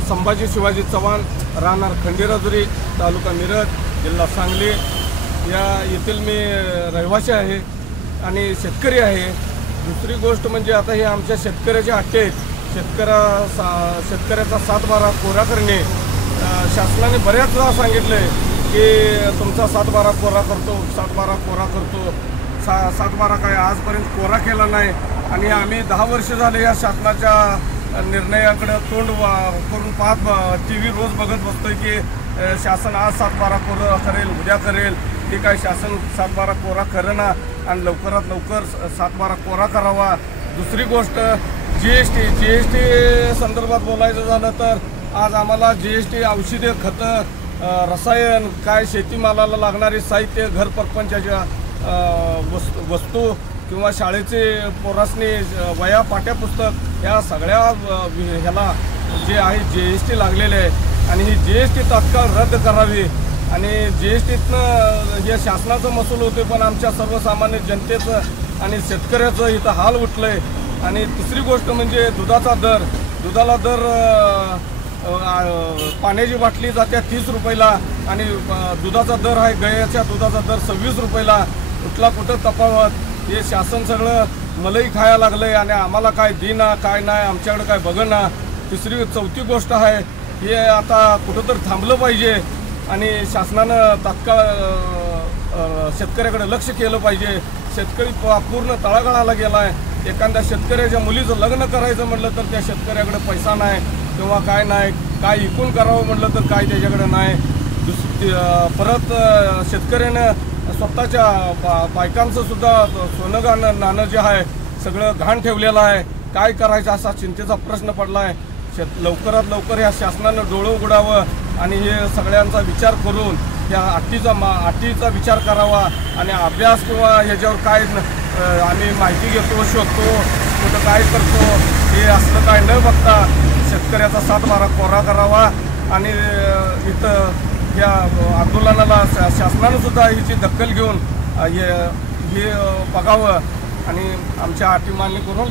संभाजी शिवाजी चव्हाण, राहणार खंडेराजुरी, तालुका मिरज, जिल्हा सांगली या येथील मी रहिवासी आहे आणि शेतकरी आहे। दुसरी गोष्ट म्हणजे आता हे आमच्या शेतकऱ्याचे हट्टे आहेत। शेतकऱ्याचा 7/12 कोरा करणे शासनाने बऱ्याच वेळा सांगितलं आहे की तुमचा 7/12 कोरा करतो, 7/12 कोरा करतो। 7/12 काय आजपर्यंत कोरा केला नाही आणि आम्ही 10 वर्ष झाले या शासनाच्या निर्णयाकडे तोंड करून पाहत TV रोज बघत बसतोय की शासन आज 7/12 कोरा करेल, उद्या करेल। ते काय शासन 7/12 कोरा करेना आणि लवकरात लवकर 7/12 कोरा करावा। दुसरी गोष्ट GST संदर्भात बोलायचं झालं तर आज आम्हाला GST औषधे, खतं, रसायन, काय शेतीमालाला लागणारे साहित्य, घर परपंचाच्या वस्तू किंवा शाळेचे पोरासनी वया, पाठ्यपुस्तक या सगळ्या ह्याला जे आहे GST लागलेले आहे आणि ही GST तात्काळ रद्द करावी आणि GSTतनं हे शासनाचं महसूल होते पण आमच्या सर्वसामान्य जनतेचं आणि शेतकऱ्याचं इथं हाल उठलं आहे। आणि तिसरी गोष्ट म्हणजे दुधाला दर पाण्याची बाटली जाते 30 रुपयाला आणि दुधाचा दर आहे, गाईच्या दुधाचा दर 26 रुपयाला। कुठला कुठं तफावत, हे शासन सगळं मलई खायला लागलं आहे आणि आम्हाला काय देना काय नाही, आमच्याकडे काय बघना। चौथी गोष्ट आहे हे आता कुठं तर थांबलं पाहिजे आणि शासनानं तात्काळ शेतकऱ्याकडे लक्ष केलं पाहिजे। शेतकरी पूर्ण तळागाळाला गेला आहे। एखाद्या शेतकऱ्याच्या मुलीचं लग्न करायचं म्हटलं तर त्या शेतकऱ्याकडे पैसा नाही किंवा काय नाही, काय विकून करावं म्हटलं तर काय त्याच्याकडे नाही। परत शेतकऱ्यानं स्वतःच्या बायकांचं सुद्धा सोनं नाणं जे आहे सगळं घाण ठेवलेलं आहे। काय करायचं असा चिंतेचा प्रश्न पडला आहे। लवकरात लवकर ह्या शासनानं डोळं उघडावं आणि हे सगळ्यांचा विचार करून या अटीचा विचार करावा आणि अभ्यास किंवा ह्याच्यावर काय आम्ही माहिती घेतो, शोधतो, कुठं काय करतो हे असलं काय न बघता शेतकऱ्याचा 7/12 कोरा करावा आणि इथं या आंदोलनाला शासनानं सुद्धा हिची दखल घेऊन हे बघावं आणि आमच्या अटी मान्य करून